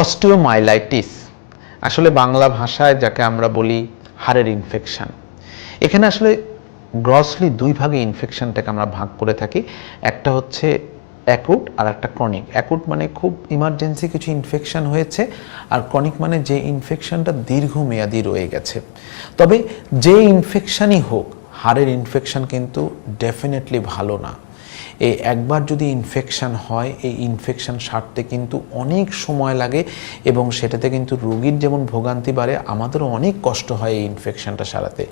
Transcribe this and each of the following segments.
Osteomyelitis আসলে বাংলা ভাষায় যাকে আমরা বলি হাড়ের ইনফেকশন। এখানে আসলে গ্রসলি দুই ভাগে ইনফেকশনটাকে আমরা ভাগ করে থাকি। একটা হচ্ছে অ্যাকুট আর একটা ক্রনিক। অ্যাকুট মানে খুব ইমার্জেন্সি কিছু ইনফেকশন হয়েছে, আর ক্রনিক মানে যে ইনফেকশনটা দীর্ঘমেয়াদী রয়ে গেছে। তবে যে ইনফেকশনই হোক, হাড়ের ইনফেকশন কিন্তু ডেফিনেটলি ভালো না। এই একবার যদি ইনফেকশান হয়, এই ইনফেকশান সারতে কিন্তু অনেক সময় লাগে এবং সেটাতে কিন্তু রোগীর যেমন ভোগান্তি বাড়ে, আমাদেরও অনেক কষ্ট হয় এই ইনফেকশানটা সারাতে।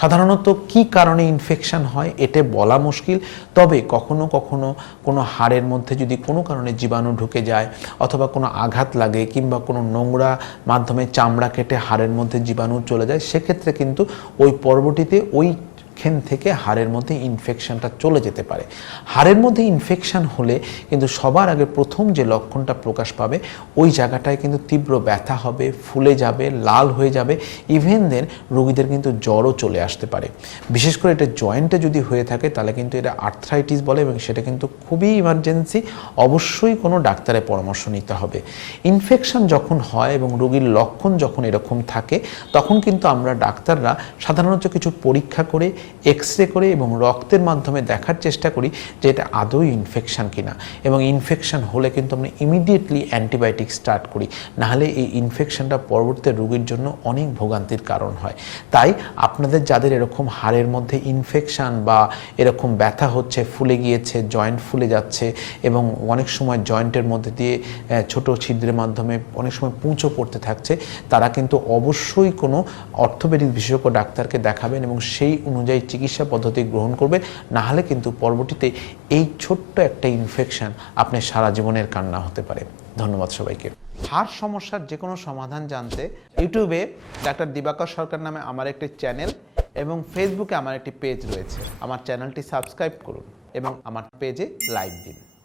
সাধারণত কি কারণে ইনফেকশান হয় এটা বলা মুশকিল, তবে কখনো কখনো কোনো হাড়ের মধ্যে যদি কোনো কারণে জীবাণু ঢুকে যায় অথবা কোনো আঘাত লাগে কিংবা কোনো নোংরা মাধ্যমে চামড়া কেটে হাড়ের মধ্যে জীবাণু চলে যায়, সেক্ষেত্রে কিন্তু ওই পরবর্তীতে ওইখান থেকে হাড়ের মধ্যে ইনফেকশনটা চলে যেতে পারে। হাড়ের মধ্যে ইনফেকশন হলে কিন্তু সবার আগে প্রথম যে লক্ষণটা প্রকাশ পাবে, ওই জায়গাটায় কিন্তু তীব্র ব্যথা হবে, ফুলে যাবে, লাল হয়ে যাবে, ইভেন দেন রোগীদের কিন্তু জ্বরও চলে আসতে পারে। বিশেষ করে এটা জয়েন্টে যদি হয়ে থাকে তাহলে কিন্তু এটা আর্থ্রাইটিস বলে এবং সেটা কিন্তু খুবই ইমার্জেন্সি, অবশ্যই কোনো ডাক্তারের পরামর্শ নিতে হবে। ইনফেকশন যখন হয় এবং রোগীর লক্ষণ যখন এরকম থাকে, তখন কিন্তু আমরা ডাক্তাররা সাধারণত কিছু পরীক্ষা করে, এক্সরে করে এবং রক্তের মাধ্যমে দেখার চেষ্টা করি যে এটা আদৌ ইনফেকশন কিনা, এবং ইনফেকশন হলে কিন্তু আমরা ইমিডিয়েটলি অ্যান্টিবায়োটিক স্টার্ট করি, নাহলে এই ইনফেকশনটা পরবর্তী রোগীর জন্য অনেক ভোগান্তির কারণ হয়। তাই আপনাদের যাদের এরকম হাড়ের মধ্যে ইনফেকশন বা এরকম ব্যথা হচ্ছে, ফুলে গিয়েছে, জয়েন্ট ফুলে যাচ্ছে এবং অনেক সময় জয়েন্টের মধ্যে দিয়ে ছোট ছিদ্রের মাধ্যমে অনেক সময় পুঁচও পড়তে থাকছে, তারা কিন্তু অবশ্যই কোনো অর্থোপেডিক বিশেষজ্ঞ ডাক্তারকে দেখাবেন এবং সেই অনুযায়ী চিকিৎসা পদ্ধতি গ্রহণ করবে, না হলে কিন্তু পরবর্তীতে এই ছোট্ট একটা ইনফেকশন আপনার সারা জীবনের কান্না হতে পারে। ধন্যবাদ সবাইকে। হাড় সমস্যার যে কোনো সমাধান জানতে ইউটিউবে ডাক্তার দিবাকর সরকার নামে আমার একটি চ্যানেল এবং ফেসবুকে আমার একটি পেজ রয়েছে। আমার চ্যানেলটি সাবস্ক্রাইব করুন এবং আমার পেজে লাইক দিন।